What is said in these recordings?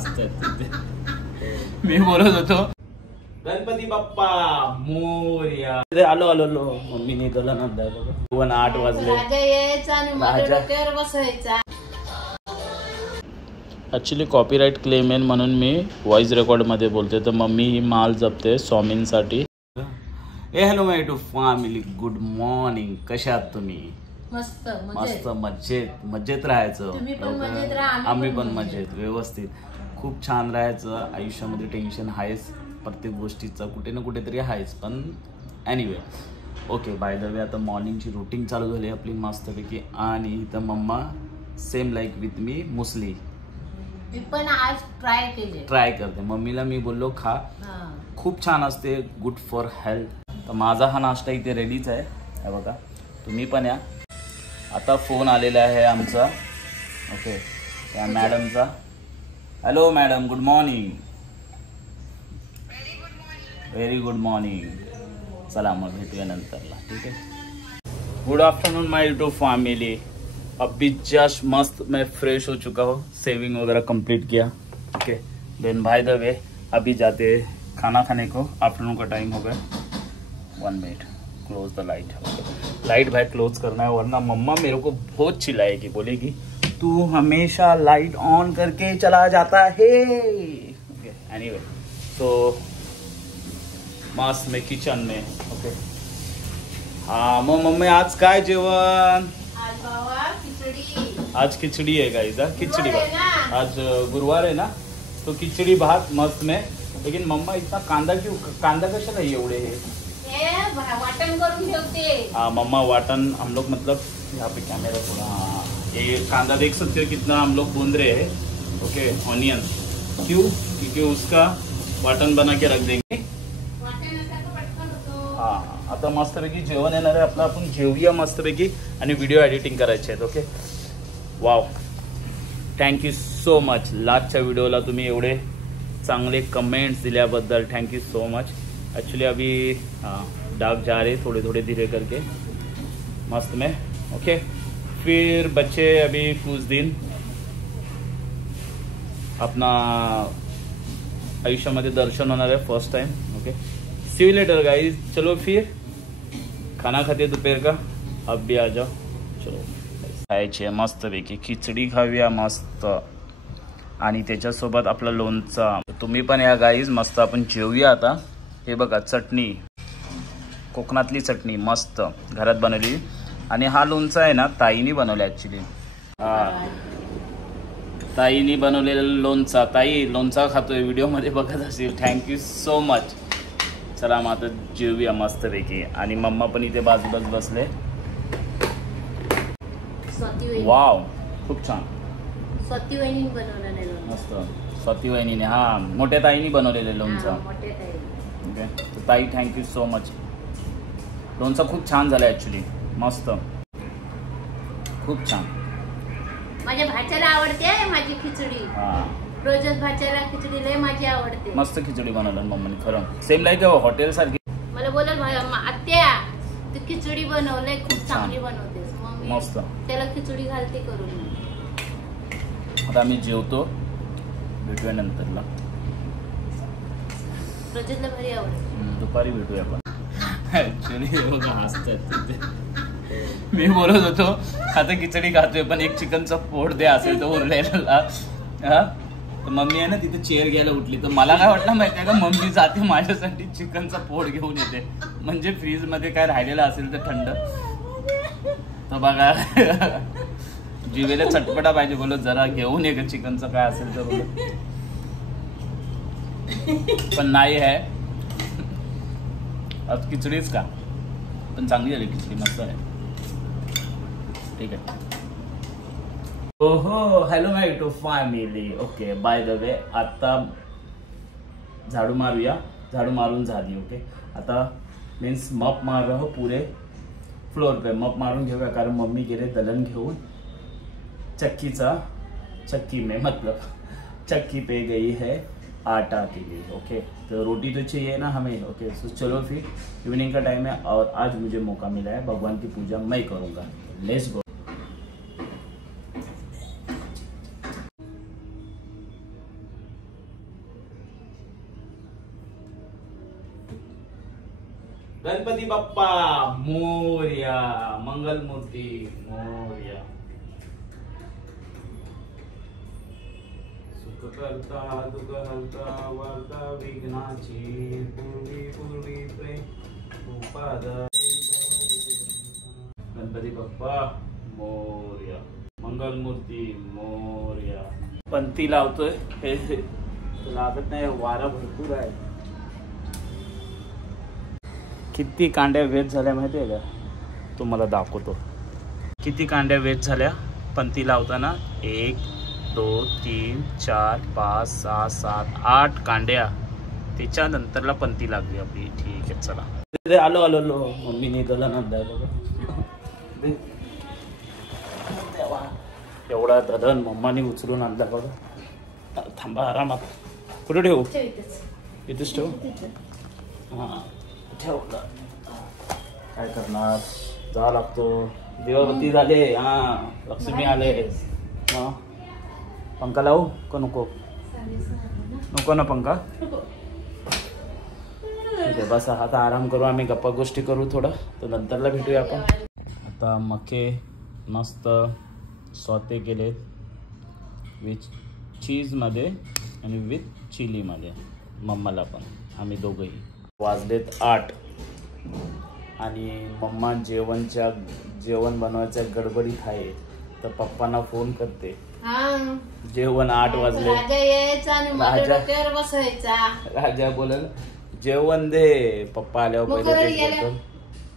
हसतात. मी बोलत होतो गणपती बाप्पा मोरया. आलो आलो आलो. मम्मीने तुला नंतर 8 वाजले. राजा यायचा आणि माझ्या डोक्यावर बसायचा. ॲक्च्युली कॉपीराईट क्लेम आहे म्हणून मी व्हॉइस रेकॉर्डमध्ये बोलते. तर मम्मी ही माल जपते स्वामींसाठी. ए hello my to family, good morning. कशा आहात तुम्ही? मस्त मस्त मजेत मजेत राहायचं. आम्ही पण मजेत व्यवस्थित खूप छान राहायचं. आयुष्यामध्ये टेन्शन आहेच, प्रत्येक गोष्टीचं कुठे ना कुठेतरी आहेच. पण anyway okay. By the way आता मॉर्निंगची रुटीन चालू झाली आपली मस्तपैकी. आणि इथं mama same like with me muesli. मी पण आज ट्राय करते. मम्मीला मी बोललो खा, खूप छान असते, गुड फॉर हेल्थ. तर माझा हा नाश्ता इथे रेडीच आहे. हे बघा, तुम्ही पण या. आता फोन आलेला आहे आमचा. ओके, त्या मॅडमचा. Hello madam, good morning. Very good morning. चला मग भेटूया नंतरला, ठीक है. Good afternoon my YouTube family. अभी जस्ट मस्त मैं फ्रेश हो चुका हूँ, सेविंग वगैरह कंप्लीट किया. Okay, then by the way अभी जाते खाना खाने को. आफ्टरनून का टाइम हो गया. 1 minute, close the light. Light भाई क्लोज करना है, वरना मम्मा मेरे को बहुत चिल्लाएगी, बोलेगी तू हमेशा लाइट ऑन करके चला जाता है. ओके, एनीवे तो मस्त में किचन में. ओके, हाँ मग मम्मी आज काय जेवण? आज खिचड़ी है गाइस. खिचड़ी भात. आज गुरुवार है ना, तो खिचड़ी भात मस्त में. लेकिन मम्मा इतना कांदा क्यों? कांदा कशाला एवढे है? वाटण करून ठेवते. हाँ मम्मा वाटन. हम लोग मतलब यहाँ पे कैमरा थोड़ा, हाँ ये कांदा देख सकते हो कितना हम लोग भून रहे हैं. Okay, onion. क्यों? क्योंकि उसका वाटन बना के रख देंगे. हाँ, आता मस्तपैकी जेवण येणार आहे आपलं. आपण जेवूया मस्तपैकी आणि व्हिडिओ एडिटिंग करायचे आहेत. Okay, wow, thank you so much. लास्टच्या व्हिडिओला तुम्ही एवढे चांगले कमेंट्स दिल्याबद्दल thank you so much. Actually अभी डाक जा रहे थोड़े थोड़े धीरे करके मस्त में. ओके, फिर बच्चे अभी कुछ दिन अपना आयुष्यामध्ये दर्शन होणार आहे first time. Okay, see you later guys. चलो फिर खाना खाते दोपहर का. अब भी आ जाओ. चलो खायचे मस्तपैकी खिचडी खाऊया मस्त, आणि त्याच्यासोबत आपलं लोणचं. तुम्ही पण या गाईज, मस्त आपण जेवूया आता. हे बघा चटणी, कोकणातली चटणी मस्त घरात बनवली. आणि हा लोणचा आहे ना ताईनी बनवला ॲक्च्युली. हा, ताईनी बनवलेला लोणचा. ताई लोणचा खातोय, व्हिडिओमध्ये बघत असेल. Thank you so much. चला मग आता जेवूया मस्तपैकी. आणि मम्मा पण इथे बाजूलाच बसले. वाव, खूप छान. स्वाती वहिनी बनवलेलं लोणचं मस्त. स्वाती वहिनीने, हा मोठ्या ताईनी बनवलेलं लोणचं. ओके, तर ताई थँक्यू सो मच. लोणचं खूप छान झालं ॲक्च्युली, मस्त, खूप छान. माझ्या भाच्याला आवडते माझी खिचडी. हां, रोजच भाच्याला खिचडी लय माझी आवडते. मस्त खिचडी बनवलं मम्मीने. खरं सेम लाईक हॉटेल सारखी. मला बोलल आत्या तू खिचडी बनवलंय, खूप चांगली बनवतेस. मम्मी मस्त त्याला खिचडी घालते करून. आता आम्ही जेवतो, भेटूया नंतरला. रोजला भारी आवडते. दुपारी भेटूया आपण. ऍक्च्युली बघा हसतात. मी बोलत होतो आता खिचडी खातोय, पण एक चिकनचा पोट दे असेल तर उरलेला. हा, तर मम्मी आहे ना तिथे चेअर घ्यायला उठली. तर मला काय वाटलं माहिती आहे का, मम्मी जाते माझ्यासाठी चिकनचा पोट घेऊन येते. म्हणजे फ्रीज मध्ये काय राहिलेलं असेल तर थंड. तर बघा जीवेला चटपटा पाहिजे. बोलो जरा घेऊन ये चिकनचं काय असेल तर बोलो. पण नाही आहे आज खिचडीच का. पण चांगली झाली खिचडी, मस्त आहे. ठीक आहे. ओहो, hello my to family. Okay, by the way आता झाडू मारूया. झाडू मारून झाली. ओके, आता मीन्स मप मार रहा हूँ पूरे फ्लोर पे. मप मारून घेऊया, कारण मम्मी गेले दलन घेऊन चक्की में मतलब चक्की पे गई है आटा के लिए. ओके, तो रोटी तो चाहिए ना हमें. ओके, सो चलो फिर इवनिंग का टाइम है और आज मुझे मौका मिला है, भगवान की पूजा मैं करूँगा. Let's go. गणपती बाप्पा मोरया, मंगलमूर्ती मोरया. सुख करता दुःख हरता वार्ता विघ्नाची पूर्वी पूर्वी प्रेम उपाद. गणपती बाप्पा मोरया, मंगलमूर्ती मोरया. पंती लावतोय, हे लागत नाही, वारा भरपूर आहे. किती कांड्या वेस्ट झाल्या माहिती आहे का? तुम्हाला दाखवतो किती कांड्या वेस्ट झाल्या पंती लावताना. 1 2 3 4 5 6 7 8 कांड्या. त्याच्यानंतरला पंती लागली आपली. ठीक आहे चला. आलो आलो आलो. मम्मीने त्याला नंदा एवढा धन मम्माने उचलून आणला बघा. थांबा आरामात. कुठे ठेवू? इथेच ठेवू. हां ठेवलं. काय करणार, जा लागतो. दिवाबत्ती झाले. हा लक्ष्मी आले. हा पंखा लावू का नको? नको ना पंखा. ठीक आहे बस. आता आराम करू, आम्ही गप्पा गोष्टी करू थोडं, तर नंतरला भेटूया आपण. आता मके मस्त सॉते केले विथ चीजमध्ये आणि विथ चिलीमध्ये. मम्माला पण, आम्ही दोघंही. वाजलेत 8 आणि मम्मा जेवण बनवायच्या गडबडीत आहे, तर पप्पांना फोन करते. जेवण 8 वाजले. राजा बोलेल जेवण दे. पप्पा आल्यावर पहिले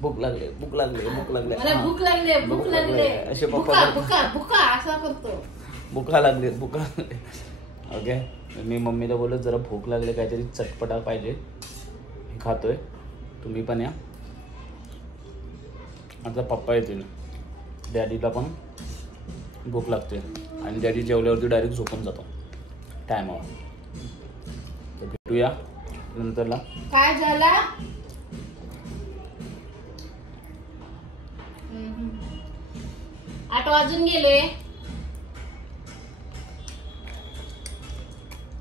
भूक लागले भूक लागले भूक लागले भूक लागले भूक लागले असे पप्पा भूका लागले भूका लागले. ओके. मी मम्मीला बोलत जरा भूक लागले, काहीतरी चटपटा पाहिजे, खातोय, तुम्ही पण या. आता पप्पा येतील, डॅडीला पण भूक लागते आणि डॅडी जेवल्यावरती डायरेक्ट झोपून जातो टायमावर. तर भेटूया नंतरला. काय झाला? 8 वाजून गेले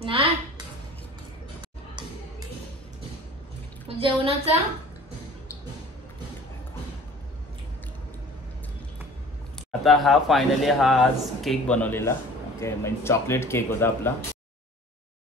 ना जेवणाचा. आता हा फायनली हा आज केक बनवलेला. ओके म्हणजे चॉकलेट केक होता आपला.